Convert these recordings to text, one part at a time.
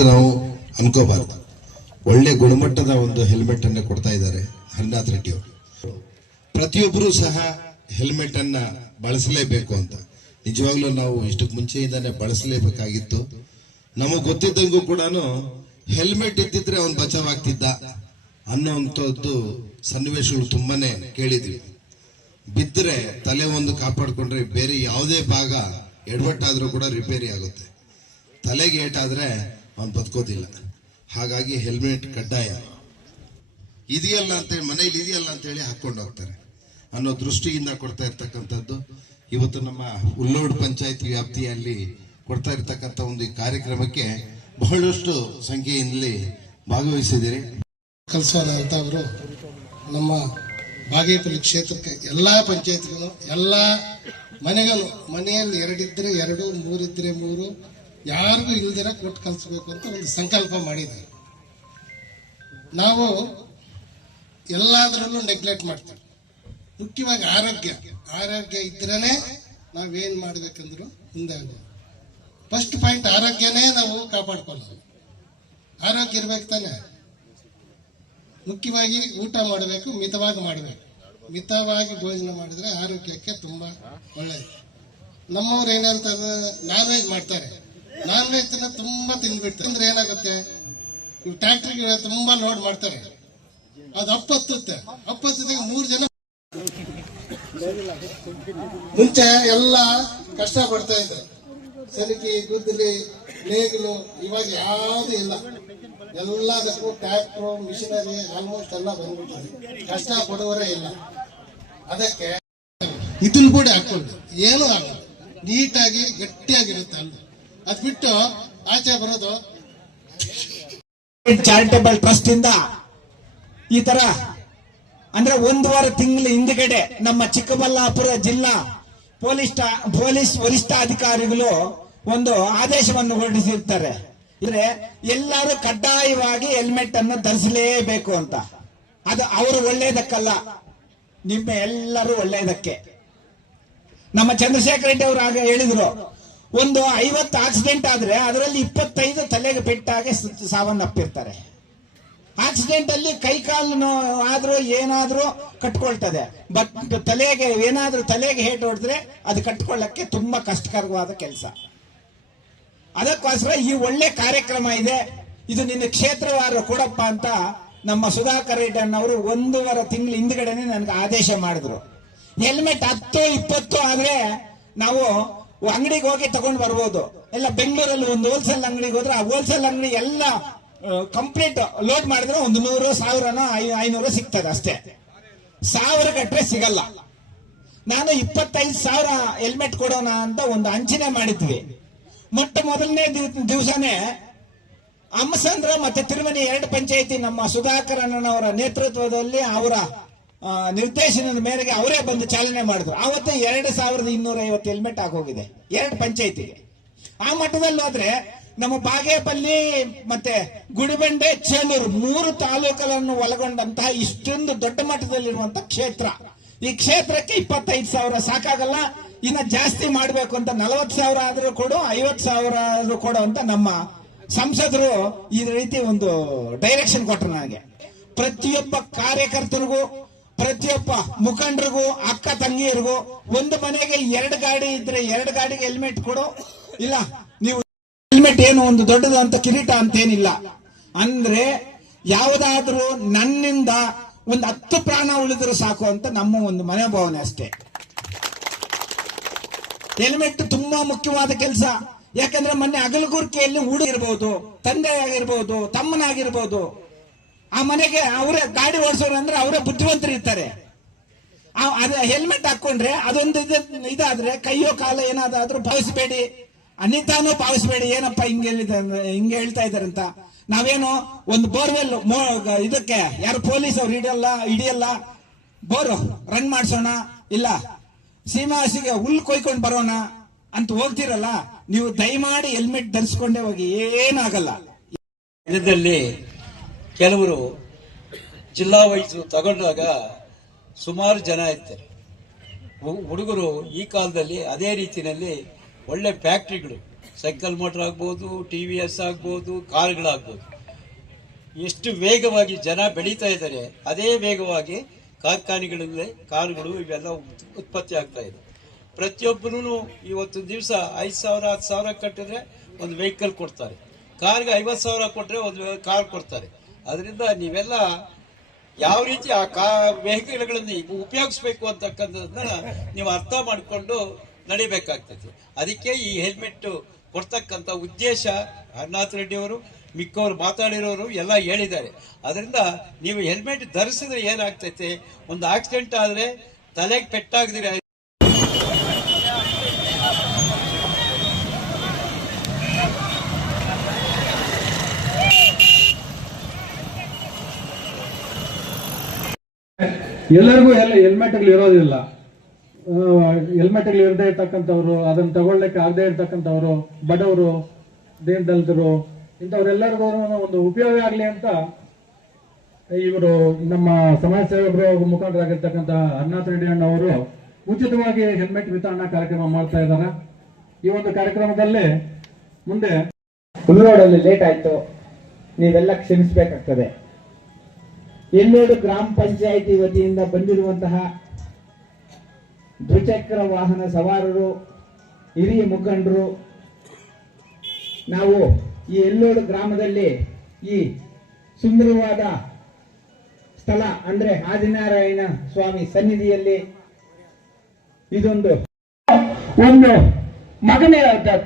ನಾವು ಅನ್ಕೋಬಾರ್ದು. ಒಳ್ಳೆ ಗುಣಮಟ್ಟದ ಒಂದು ಹೆಲ್ಮೆಟ್ ಅನ್ನ ಕೊಡ್ತಾ ಇದ್ದಾರೆ ಹರಿನಾಥ್ ರೆಡ್ಡಿ ಅವರು. ಪ್ರತಿಯೊಬ್ಬರು ಸಹ ಹೆಲ್ಮೆಟ್ ಅನ್ನ ಬಳಸಲೇಬೇಕು ಅಂತ. ನಿಜವಾಗ್ಲೂ ನಾವು ಇಷ್ಟಕ್ಕೆ ಮುಂಚೆಯಿಂದಾನೆ ಬಳಸಲೇಬೇಕಾಗಿತ್ತು. ನಮಗೆ ಗೊತ್ತಿದ್ದಂಗೂ ಕೂಡ ಹೆಲ್ಮೆಟ್ ಇದ್ದಿದ್ರೆ ಅವನು ಬಚಾವಾಗ್ತಿದ್ದ ಅನ್ನೋಂಥದ್ದು ಸನ್ನಿವೇಶಗಳು ತುಂಬಾನೇ ಕೇಳಿದ್ವಿ. ಬಿದ್ದರೆ ತಲೆ ಒಂದು ಕಾಪಾಡ್ಕೊಂಡ್ರೆ ಬೇರೆ ಯಾವುದೇ ಭಾಗ ಎಡವಟ್ಟಾದರೂ ಕೂಡ ರಿಪೇರಿ ಆಗುತ್ತೆ. ತಲೆಗೆ ಏಟಾದ್ರೆ ಅವನು ಬದುಕೋದಿಲ್ಲ. ಹಾಗಾಗಿ ಹೆಲ್ಮೆಟ್ ಕಡ್ಡಾಯ. ಇದೆಯಲ್ಲ ಅಂತೇಳಿ ಮನೇಲಿ ಇದೆಯಲ್ಲ ಅಂತೇಳಿ ಹಾಕ್ಕೊಂಡು ಹೋಗ್ತಾರೆ. ಅನ್ನೋ ದೃಷ್ಟಿಯಿಂದ ಕೊಡ್ತಾ ಇರ್ತಕ್ಕಂಥದ್ದು, ಇವತ್ತು ನಮ್ಮ ಉಲ್ಲೋಡ್ ಪಂಚಾಯತ್ ವ್ಯಾಪ್ತಿಯಲ್ಲಿ ಕೊಡ್ತಾ ಇರ್ತಕ್ಕಂಥ ಒಂದು ಈ ಕಾರ್ಯಕ್ರಮಕ್ಕೆ ಬಹಳಷ್ಟು ಸಂಖ್ಯೆಯಲ್ಲಿ ಭಾಗವಹಿಸಿದ್ದೀರಿ. ಕಲ್ಸೋಣ ಅಂತ ಅವರು ನಮ್ಮ ಬಾಗೇಪಲ್ಲಿ ಕ್ಷೇತ್ರಕ್ಕೆ ಎಲ್ಲ ಪಂಚಾಯತ್ಗಳು, ಎಲ್ಲ ಮನೆಗಳು, ಮನೆಯಲ್ಲಿ ಎರಡಿದ್ರೆ ಎರಡು, ಮೂರಿದ್ರೆ ಮೂರು ಯಾರಿಗೂ ಇಲ್ದಿರ ಕೊಟ್ಟು ಕಲಿಸ್ಬೇಕು ಅಂತ ಒಂದು ಸಂಕಲ್ಪ ಮಾಡಿದ್ದಾರೆ. ನಾವು ಎಲ್ಲಾದ್ರಲ್ಲೂ ನೆಗ್ಲೆಕ್ಟ್ ಮಾಡ್ತೀವಿ. ಮುಖ್ಯವಾಗಿ ಆರೋಗ್ಯ. ಆರೋಗ್ಯ ಇದ್ರೇ ನಾವೇನು ಮಾಡ್ಬೇಕಂದ್ರು ಮುಂದೆ ಆಗೋದು. ಫಸ್ಟ್ ಪಾಯಿಂಟ್ ಆರೋಗ್ಯನೇ ನಾವು ಕಾಪಾಡ್ಕೊಳ್ಳೋದು. ಆರೋಗ್ಯ ಇರ್ಬೇಕು ತಾನೆ. ಮುಖ್ಯವಾಗಿ ಊಟ ಮಾಡಬೇಕು, ಮಿತವಾಗಿ ಮಾಡಬೇಕು. ಮಿತವಾಗಿ ಭೋಜನ ಮಾಡಿದ್ರೆ ಆರೋಗ್ಯಕ್ಕೆ ತುಂಬ ಒಳ್ಳೆಯದು ನಮ್ಮವ್ರು ಏನಂತಂದ್ರೆ ನಾನ್ ವೆಜ್ ಮಾಡ್ತಾರೆ. ನಾನ್ ವೆಜ್ ತುಂಬಾ ತಿಂದ್ಬಿಡ್ತಾರೆ ಅಂದ್ರೆ ಏನಾಗುತ್ತೆ? ಇವ್ ಟ್ಯಾಕ್ಟ್ರಿಗೆ ತುಂಬಾ ಲೋಡ್ ಮಾಡ್ತಾರೆ. ಅದು ಅಪ್ಪತ್ತುತ್ತೆ. ಅಪ್ಪತ್ತಿದಾಗ ಮೂರು ಜನ ಮುಂಚೆ ಎಲ್ಲ ಕಷ್ಟ ಪಡ್ತಾ ಇದ್ದೆ. ಸರಿಕಿ ಗುದ್ದಲಿ, ನೇಗಿಲು, ಇವಾಗ ಯಾವುದು ಇಲ್ಲ. ಎಲ್ಲದಕ್ಕೂ ಟ್ಯಾಕ್ಟ್ರು ಮಿಷಿನರಿ ಆಲ್ಮೋಸ್ಟ್ ಎಲ್ಲ ಬಂದ್ಬಿಟ್ಟಿದೆ. ಕಷ್ಟ ಪಡುವರೇ ಇಲ್ಲ. ಅದಕ್ಕೆ ಇದನ್ನ ಕೂಡ ಹಾಕೊಂಡು ಏನೂ ಆಗಲ್ಲ ನೀಟಾಗಿ, ಗಟ್ಟಿಯಾಗಿರುತ್ತೆ ಅಲ್ಲ ಅದ್ ಬಿಟ್ಟು ಆಚೆ ಬರೋದು. ಚಾರಿಟೇಬಲ್ ಟ್ರಸ್ಟ್ ಇಂದ ಈ ತರ ಅಂದ್ರೆ ವಾರ ತಿಂಗಳ ಹಿಂದ್ಗಡೆ ನಮ್ಮ ಚಿಕ್ಕಬಳ್ಳಾಪುರ ಜಿಲ್ಲಾ ಪೊಲೀಸ್ ಪೊಲೀಸ್ ವರಿಷ್ಠಾಧಿಕಾರಿಗಳು ಒಂದು ಆದೇಶವನ್ನು ಹೊರಡಿಸಿರ್ತಾರೆ. ಅಂದ್ರೆ ಎಲ್ಲರೂ ಕಡ್ಡಾಯವಾಗಿ ಹೆಲ್ಮೆಟ್ ಅನ್ನು ಧರಿಸಲೇಬೇಕು ಅಂತ. ಅದು ಅವರು ಒಳ್ಳೇದಕ್ಕಲ್ಲ, ನಿಮ್ಮ ಎಲ್ಲರೂ ಒಳ್ಳೇದಕ್ಕೆ. ನಮ್ಮ ಚಂದ್ರಶೇಖರ ರೆಡ್ಡಿ ಅವರು ಆಗ ಹೇಳಿದ್ರು ಒಂದು ಐವತ್ತು ಆಕ್ಸಿಡೆಂಟ್ ಆದ್ರೆ ಅದರಲ್ಲಿ ಇಪ್ಪತ್ತೈದು ತಲೆಗೆ ಪೆಟ್ಟಾಗೆ ಸಾವನ್ನಪ್ಪಿರ್ತಾರೆ. ಆಕ್ಸಿಡೆಂಟ್ ಅಲ್ಲಿ ಕೈ ಕಾಲು ಆದರೂ ಏನಾದ್ರೂ ಕಟ್ಕೊಳ್ತದೆ. ಬಟ್ ತಲೆಗೆ ಏನಾದ್ರೂ ತಲೆಗೆ ಹೇಟ್ ಹೊಡೆದ್ರೆ ಅದು ಕಟ್ಕೊಳ್ಳಕ್ಕೆ ತುಂಬಾ ಕಷ್ಟಕರವಾದ ಕೆಲಸ. ಅದಕ್ಕೋಸ್ಕರ ಈ ಒಳ್ಳೆ ಕಾರ್ಯಕ್ರಮ ಇದೆ. ಇದು ನಿನ್ನ ಕ್ಷೇತ್ರವಾರ ಕೊಡಪ್ಪ ಅಂತ ನಮ್ಮ ಸುಧಾಕರ್ ರೆಡ್ಡಿ ಅವರು ಒಂದೂವರೆ ತಿಂಗಳ ಹಿಂದ್ಗಡೆನೆ ನನಗೆ ಆದೇಶ ಮಾಡಿದ್ರು. ಹೆಲ್ಮೆಟ್ ಹತ್ತು ಇಪ್ಪತ್ತು ಆದ್ರೆ ನಾವು ಅಂಗಡಿಗೆ ಹೋಗಿ ತಗೊಂಡು ಬರ್ಬೋದು. ಎಲ್ಲ ಬೆಂಗಳೂರಲ್ಲಿ ಒಂದು ಹೋಲ್ಸೇಲ್ ಅಂಗಡಿಗೆ ಹೋದ್ರೆ ಆ ಹೋಲ್ಸೇಲ್ ಅಂಗಡಿ ಎಲ್ಲ ಕಂಪ್ಲೀಟ್ ಲೋಡ್ ಮಾಡಿದ್ರೆ ಒಂದು ನೂರು, ಸಾವಿರನೋ ಐನೂರು ಸಿಗ್ತದೆ ಅಷ್ಟೇ. ಸಾವಿರ ಕಟ್ರೆ ಸಿಗಲ್ಲ. ನಾನು ಇಪ್ಪತ್ತೈದು ಸಾವಿರ ಹೆಲ್ಮೆಟ್ ಕೊಡೋಣ ಅಂತ ಒಂದು ಅಂಚನೆ ಮಾಡಿದ್ವಿ. ಮೊಟ್ಟ ಮೊದಲನೇ ದಿವಸನೇ ಅಮ್ಮಸಂದ್ರ ಮತ್ತೆ ತಿರುಮನಿ ಎರಡು ಪಂಚಾಯಿತಿ ನಮ್ಮ ಸುಧಾಕರ್ ಅಣ್ಣನವರ ನೇತೃತ್ವದಲ್ಲಿ ಅವರ ನಿರ್ದೇಶನದ ಮೇರೆಗೆ ಅವರೇ ಬಂದು ಚಾಲನೆ ಮಾಡಿದ್ರು. ಆವತ್ತು ಎರಡು ಸಾವಿರದ ಇನ್ನೂರ ಐವತ್ತು ಹೆಲ್ಮೆಟ್ ಆಗೋಗಿದೆ ಎರಡು ಪಂಚಾಯತಿಗೆ. ಆ ಮಟ್ಟದಲ್ಲಿ ಹೋದ್ರೆ ನಮ್ಮ ಬಾಗೇಪಲ್ಲಿ ಮತ್ತೆ ಗುಡಿಬಂಡೆ ಚೇಲೂರು ಮೂರು ತಾಲೂಕುಗಳನ್ನು ಒಳಗೊಂಡಂತಹ ಇಷ್ಟೊಂದು ದೊಡ್ಡ ಮಟ್ಟದಲ್ಲಿರುವಂತಹ ಕ್ಷೇತ್ರ. ಈ ಕ್ಷೇತ್ರಕ್ಕೆ ಇಪ್ಪತ್ತೈದು ಸಾವಿರ ಸಾಕಾಗಲ್ಲ. ಇನ್ನ ಜಾಸ್ತಿ ಮಾಡಬೇಕು ಅಂತ ನಲವತ್ತು ಸಾವಿರ ಆದ್ರೂ ಕೊಡು, ಐವತ್ತು ಸಾವಿರ ಆದ್ರೂ ಕೊಡು ಅಂತ ನಮ್ಮ ಸಂಸದರು ಈ ರೀತಿ ಒಂದು ಡೈರೆಕ್ಷನ್ ಕೊಟ್ಟರು ನನಗೆ. ಪ್ರತಿಯೊಬ್ಬ ಕಾರ್ಯಕರ್ತರಿಗೂ ಪ್ರತಿಯೊಬ್ಬ ಮುಖಂಡರಿಗೂ, ಅಕ್ಕ ತಂಗಿಯರಿಗೂ ಒಂದು ಮನೆಗೆ ಎರಡು ಗಾಡಿ ಇದ್ರೆ ಎರಡು ಗಾಡಿಗೆ ಹೆಲ್ಮೆಟ್ ಕೊಡು? ಇಲ್ಲ, ನೀವು ಹೆಲ್ಮೆಟ್ ಏನು ಒಂದು ದೊಡ್ಡದು ಅಂತ ಕಿರೀಟ ಅಂತೇನಿಲ್ಲ. ಅಂದ್ರೆ ಯಾವುದಾದ್ರೂ ನನ್ನಿಂದ ಒಂದು ಹತ್ತು ಪ್ರಾಣ ಉಳಿದ್ರು ಸಾಕು ಅಂತ ನಮ್ಮ ಒಂದು ಮನೋಭಾವನೆ ಅಷ್ಟೇ. ಹೆಲ್ಮೆಟ್ ತುಂಬಾ ಮುಖ್ಯವಾದ ಕೆಲಸ. ಯಾಕಂದ್ರೆ ಮೊನ್ನೆ ಅಗಲಗುರ್ಕೆಯಲ್ಲಿ ಹುಡುಗಿರ್ಬೋದು ತಂದೆ ಆಗಿರ್ಬೋದು, ತಮ್ಮನಾಗಿರ್ಬೋದು. ಆ ಮನೆಗೆ ಅವರೇ ಗಾಡಿ ಓಡಿಸೋರು ಅಂದ್ರೆ ಅವರೇ ಬುದ್ಧಿವಂತರು ಇರ್ತಾರೆ. ಹೆಲ್ಮೆಟ್ ಹಾಕೊಂಡ್ರೆ ಅದೊಂದು ಇದ- ಇದಾದ್ರೆ ಕೈಯೋ ಕಾಲ ಏನಾದ್ರೂ ಭಾವಿಸಬೇಡಿ. ಅನಿತಾನು ಭಾವಿಸಬೇಡಿ, ಏನಪ್ಪ ಹಿಂಗೆ ಹಿಂಗೆ ಹೇಳ್ತಾ ಇದಾರೆ ಅಂತ. ನಾವೇನು ಒಂದು ಬೋರ್ವೆಲ್ ಇದಕ್ಕೆ, ಯಾರು ಪೊಲೀಸ್ ಅವ್ರು ಹಿಡಿಯಲ್ಲ ಹಿಡಿಯಲ್ಲ. Bore run ಮಾಡಿಸೋಣ. ಇಲ್ಲ ಸೀಮಾ ಹುಲ್ಲು ಹುಲ್ ಕೊಯ್ಕೊಂಡು ಬರೋಣ ಅಂತ ಹೋಗ್ತಿರಲ್ಲ, ನೀವು ದಯಮಾಡಿ ಹೆಲ್ಮೆಟ್ ಧರಿಸ್ಕೊಂಡೇ ಹೋಗಿ, ಏನಾಗಲ್ಲ. ಕೆಲವರು ಜಿಲ್ಲಾ ವೈದ್ಯರು ತಗೊಂಡಾಗ ಸುಮಾರು ಜನ ಇರ್ತಾರೆ. ಹುಡುಗರು ಈ ಕಾಲದಲ್ಲಿ ಅದೇ ರೀತಿಯಲ್ಲಿ ಒಳ್ಳೆ ಫ್ಯಾಕ್ಟ್ರಿಗಳು, ಸೈಕಲ್ ಮೋಟರ್ ಆಗ್ಬೋದು, ಟಿ ವಿ ಎಸ್ ಆಗ್ಬೋದು, ಕಾರ್ಗಳಾಗ್ಬೋದು. ಎಷ್ಟು ವೇಗವಾಗಿ ಜನ ಬೆಳೀತಾ ಇದ್ದಾರೆ, ಅದೇ ವೇಗವಾಗಿ ಕಾರ್ಖಾನೆಗಳಲ್ಲಿ ಕಾರುಗಳು ಇವೆಲ್ಲ ಉತ್- ಉತ್ಪತ್ತಿ ಆಗ್ತಾ ಇದೆ. ಪ್ರತಿಯೊಬ್ಬರೂ ಇವತ್ತು ದಿವಸ ಐದು ಸಾವಿರ, ಹತ್ತು ಸಾವಿರ ಕಟ್ಟಿದ್ರೆ ಒಂದು ವೆಹಿಕಲ್ ಕೊಡ್ತಾರೆ. ಕಾರ್ಗೆ ಐವತ್ತು ಸಾವಿರ ಕೊಟ್ಟರೆ ಒಂದು ಕಾರ್ ಕೊಡ್ತಾರೆ. ಅದರಿಂದ ನೀವೆಲ್ಲ ಯಾವ ರೀತಿ ಆ ಕಾ ವೆಹಿಕಲ್ಗಳನ್ನು ಉಪಯೋಗಿಸ್ಬೇಕು ಅಂತಕ್ಕಂಥದ್ದನ್ನ ನೀವು ಅರ್ಥ ಮಾಡಿಕೊಂಡು ನಡಿಬೇಕಾಗ್ತದೆ. ಅದಕ್ಕೆ ಈ ಹೆಲ್ಮೆಟ್ ಕೊಡ್ತಕ್ಕಂಥ ಉದ್ದೇಶ ಹರ್ನಾಥ್ ರೆಡ್ಡಿಯವರು ಮಿಕ್ಕವರು ಮಾತಾಡಿರೋರು ಎಲ್ಲ ಹೇಳಿದ್ದಾರೆ. ಅದರಿಂದ ನೀವು ಹೆಲ್ಮೆಟ್ ಧರಿಸಿದ್ರೆ ಏನಾಗ್ತೈತೆ? ಒಂದು ಆಕ್ಸಿಡೆಂಟ್ ಆದರೆ ತಲೆಗೆ ಪೆಟ್ಟಾಗದಿರ ಎಲ್ಲರಿಗೂ ಎಲ್ಲ ಹೆಲ್ಮೆಟ್ಗಳು ಇರೋದಿಲ್ಲ. ಹೆಲ್ಮೆಟ್ಗಳು ಇರದೇ ಇರ್ತಕ್ಕಂಥವ್ರು, ಅದನ್ನ ತಗೊಳ್ಳಿಕ್ಕೆ ಆಗದೆ ಇರ್ತಕ್ಕಂಥವ್ರು, ಬಡವರು ದೇನ್ ದಲಿತರು ಇಂಥವ್ರೆಲ್ಲರಿಗೂ ಒಂದು ಉಪಯೋಗ ಆಗಲಿ ಅಂತ ಇವರು ನಮ್ಮ ಸಮಾಜ ಸೇವಕರು ಮುಖಂಡರಾಗಿರ್ತಕ್ಕಂಥ ಅರ್ನಾಥ್ ರೆಡ್ಡಿ ಅಣ್ಣವರು ಉಚಿತವಾಗಿ ಹೆಲ್ಮೆಟ್ ವಿತರಣಾ ಕಾರ್ಯಕ್ರಮ ಮಾಡ್ತಾ ಇದ್ದಾರೆ. ಈ ಒಂದು ಕಾರ್ಯಕ್ರಮದಲ್ಲಿ ಮುಂದೆ ಹುಲ್ಲೋಡಲ್ಲಿ ಲೇಟ್ ಆಯ್ತು. ನೀವೆಲ್ಲ ಕ್ಷಮಿಸಬೇಕಾಗ್ತದೆ. ಎಲ್ಲೋಡು ಗ್ರಾಮ ಪಂಚಾಯಿತಿ ವತಿಯಿಂದ ಬಂದಿರುವಂತಹ ದ್ವಿಚಕ್ರ ವಾಹನ ಸವಾರರು, ಹಿರಿಯ ಮುಖಂಡರು, ನಾವು ಈ ಎಲ್ಲೋಡು ಗ್ರಾಮದಲ್ಲಿ ಈ ಸುಂದರವಾದ ಸ್ಥಳ ಅಂದ್ರೆ ಆದಿನಾರಾಯಣ ಸ್ವಾಮಿ ಸನ್ನಿಧಿಯಲ್ಲಿ ಇದೊಂದು ಒಂದು ಮಗನ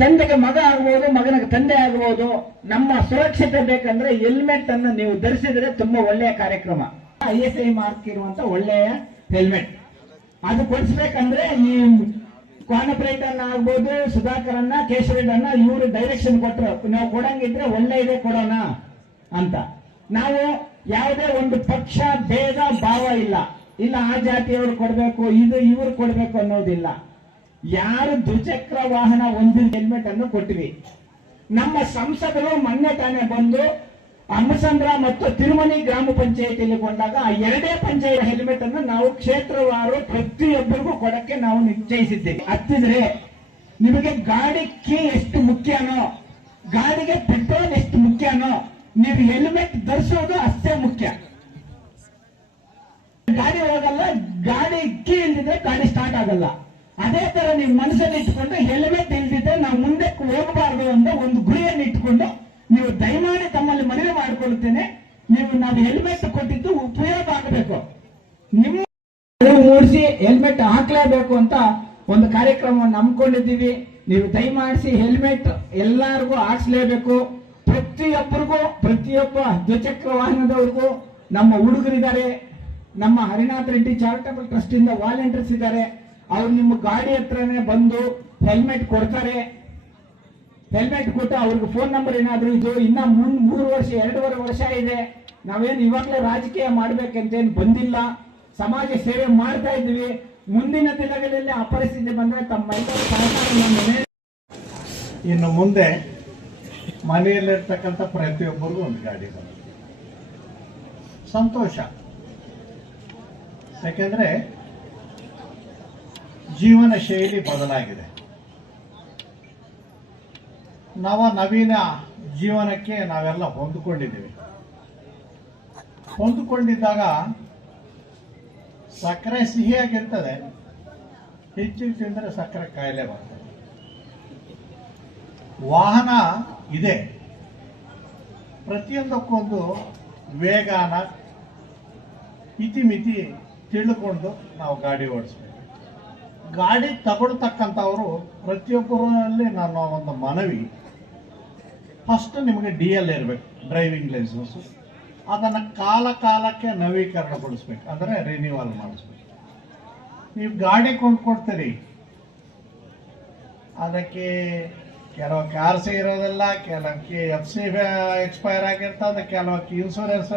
ತಂದೆಗೆ ಮಗ ಆಗಬಹುದು ಮಗನಿಗೆ ತಂದೆ ಆಗಬಹುದು ನಮ್ಮ ಸುರಕ್ಷತೆ ಬೇಕಂದ್ರೆ ಹೆಲ್ಮೆಟ್ ಅನ್ನು ನೀವು ಧರಿಸಿದ್ರೆ ತುಂಬಾ ಒಳ್ಳೆಯ ಕಾರ್ಯಕ್ರಮ. ಐ ಎಸ್ ಐ ಮಾರ್ಕ್ ಇರುವಂತ ಒಳ್ಳೆಯ ಹೆಲ್ಮೆಟ್ ಅದು ಕೊಡಿಸ್ಬೇಕಂದ್ರೆ ಈ ಕಾನಪರೇಟರ್ ಆಗ್ಬೋದು, ಸುಧಾಕರನ್ನ ಅನ್ನ ಇವರು ಡೈರೆಕ್ಷನ್ ಕೊಟ್ಟರು ನಾವು ಕೊಡಂಗಿದ್ರೆ ಒಳ್ಳೆಯದೇ ಕೊಡೋಣ ಅಂತ. ನಾವು ಯಾವುದೇ ಒಂದು ಪಕ್ಷ, ಭೇದ, ಭಾವ ಇಲ್ಲ. ಇಲ್ಲ ಆ ಜಾತಿಯವರು ಕೊಡಬೇಕು, ಇದು ಇವರು ಕೊಡಬೇಕು ಅನ್ನೋದಿಲ್ಲ. ಯಾರು ದ್ವಿಚಕ್ರ ವಾಹನ ಹೊಂದಿದ ಹೆಲ್ಮೆಟ್ ಅನ್ನು ಕೊಟ್ಟಿವಿ? ನಮ್ಮ ಸಂಸದರು ಮೊನ್ನೆ ತಾನೇ ಬಂದು ಅಮ್ಮಸಂದ್ರ ಮತ್ತು ತಿರುಮನಿ ಗ್ರಾಮ ಪಂಚಾಯತಿಯಲ್ಲಿ ಕೊಂಡಾಗ ಆ ಎರಡೇ ಪಂಚಾಯತ್ ಹೆಲ್ಮೆಟ್ ಅನ್ನು ನಾವು ಕ್ಷೇತ್ರವಾರು ಪ್ರತಿಯೊಬ್ಬರಿಗೂ ಕೊಡಕ್ಕೆ ನಾವು ನಿಶ್ಚಯಿಸಿದ್ದೇವೆ. ಹತ್ತಿದ್ರೆ ನಿಮಗೆ ಗಾಡಿ ಕೀ ಎಷ್ಟು ಮುಖ್ಯನೋ, ಗಾಡಿಗೆ ಪೆಟ್ರೋಲ್ ಎಷ್ಟು ಮುಖ್ಯನೋ, ನೀವು ಹೆಲ್ಮೆಟ್ ಧರಿಸೋದು ಅಷ್ಟೇ ಮುಖ್ಯ. ಗಾಡಿ ಹೋಗಲ್ಲ, ಗಾಡಿ ಕೀ ಇಲ್ದಿದ್ರೆ ಗಾಡಿ ಸ್ಟಾರ್ಟ್ ಆಗಲ್ಲ. ಅದೇ ತರ ನೀವು ಮನಸ್ಸಲ್ಲಿ ಇಟ್ಕೊಂಡು ಹೆಲ್ಮೆಟ್ ಇಲ್ದಿದ್ರೆ ನಾವು ಮುಂದೆ ಹೋಗಬಾರ್ದು ಅಂತ ಒಂದು ಗುರಿಯನ್ನು ಇಟ್ಕೊಂಡು ನೀವು ದಯಮಾಡಿ ತಮ್ಮಲ್ಲಿ ಮನವಿ ಮಾಡಿಕೊಳ್ಳುತ್ತೇನೆ. ನೀವು ನಾವು ಹೆಲ್ಮೆಟ್ ಕೊಟ್ಟಿದ್ದು ಉಪಯೋಗ ಆಗಬೇಕು. ನಿಮ್ಮ ಮೂಡಿಸಿ ಹೆಲ್ಮೆಟ್ ಹಾಕ್ಲೇಬೇಕು ಅಂತ ಒಂದು ಕಾರ್ಯಕ್ರಮವನ್ನು ಹಮ್ಮಿಕೊಂಡಿದ್ದೀವಿ ನೀವು ದಯಮಾಡಿಸಿ ಹೆಲ್ಮೆಟ್ ಎಲ್ಲರಿಗೂ ಹಾಕ್ಸ್ಲೇಬೇಕು. ಪ್ರತಿಯೊಬ್ಬರಿಗೂ, ಪ್ರತಿಯೊಬ್ಬ ದ್ವಿಚಕ್ರ ವಾಹನದವ್ರಿಗೂ ನಮ್ಮ ಹುಡುಗರಿದ್ದಾರೆ. ನಮ್ಮ ಹರಿನಾಥ್ ರೆಡ್ಡಿ ಚಾರಿಟಬಲ್ ಟ್ರಸ್ಟ್ ಇಂದ ವಾಲಂಟಿಯರ್ಸ್ ಇದ್ದಾರೆ. ಅವ್ರು ನಿಮ್ಮ ಗಾಡಿ ಹತ್ರನೇ ಬಂದು ಹೆಲ್ಮೆಟ್ ಕೊಡ್ತಾರೆ. ಹೆಲ್ಮೆಟ್ ಕೊಟ್ಟು ಅವ್ರಿಗೆ ಫೋನ್ ನಂಬರ್ ಏನಾದರೂ ಇದು ಇನ್ನ ಮುಂದ್ ಮೂರು ವರ್ಷ, ಎರಡೂವರೆ ವರ್ಷ ಇದೆ. ನಾವೇನು ಇವಾಗಲೇ ರಾಜಕೀಯ ಮಾಡ್ಬೇಕಂತೇನು ಬಂದಿಲ್ಲ. ಸಮಾಜ ಸೇವೆ ಮಾಡ್ತಾ ಇದ್ವಿ. ಮುಂದಿನ ದಿನಗಳಲ್ಲಿ ಆ ಪರಿಸ್ಥಿತಿ ಬಂದ್ರೆ ತಮ್ಮ ಸಹಕಾರ ಇನ್ನು ಮುಂದೆ ಮನೆಯಲ್ಲಿರ್ತಕ್ಕಂಥ ಪ್ರತಿಯೊಬ್ಬರಿಗೂ ಒಂದು ಗಾಡಿ ಬರುತ್ತೆ. ಸಂತೋಷ. ಯಾಕೆಂದ್ರೆ ಜೀವನ ಶೈಲಿ ಬದಲಾಗಿದೆ. ನವ ನವೀನ ಜೀವನಕ್ಕೆ ನಾವೆಲ್ಲ ಹೊಂದಿಕೊಂಡಿದ್ದೀವಿ. ಹೊಂದಿಕೊಂಡಿದ್ದಾಗ ಸಕ್ಕರೆ ಸಿಹಿಯಾಗಿರ್ತದೆ. ಹೆಚ್ಚು ತಿಂದರೆ ಸಕ್ಕರೆ ಕಾಯಿಲೆ ಬರ್ತದೆ. ವಾಹನ ಇದೆ. ಪ್ರತಿಯೊಂದಕ್ಕೊಂದು ವೇಗಾನ ಇತಿಮಿತಿ ತಿಳ್ಕೊಂಡು ನಾವು ಗಾಡಿ ಓಡಿಸ್ಬೇಕು. ಗಾಡಿ ತಗೊಳ್ತಕ್ಕಂಥವರು ಪ್ರತಿಯೊಬ್ಬರಲ್ಲಿ ನಾನು ಒಂದು ಮನವಿ. ಫಸ್ಟ್ ನಿಮಗೆ ಡಿ ಎಲ್ ಇರಬೇಕು ಡ್ರೈವಿಂಗ್ ಲೈಸೆನ್ಸು ಅದನ್ನು ಕಾಲ ಕಾಲಕ್ಕೆ ನವೀಕರಣಗೊಳಿಸ್ಬೇಕು, ಅಂದರೆ ರಿನ್ಯೂವಲ್ ಮಾಡಿಸ್ಬೇಕು. ನೀವು ಗಾಡಿ ಕೊಂಡ್ಕೊಡ್ತೀರಿ. ಅದಕ್ಕೆ ಕೆಲವು ಕಾರ್ಸಿ ಇರೋದಿಲ್ಲ ಕೆಲವಕ್ಕೆ ಎಫ್ ಸಿ ಎಕ್ಸ್ಪೈರ್ ಆಗಿರ್ತದೆ ಕೆಲವಕ್ಕೆ ಇನ್ಸೂರೆನ್ಸ್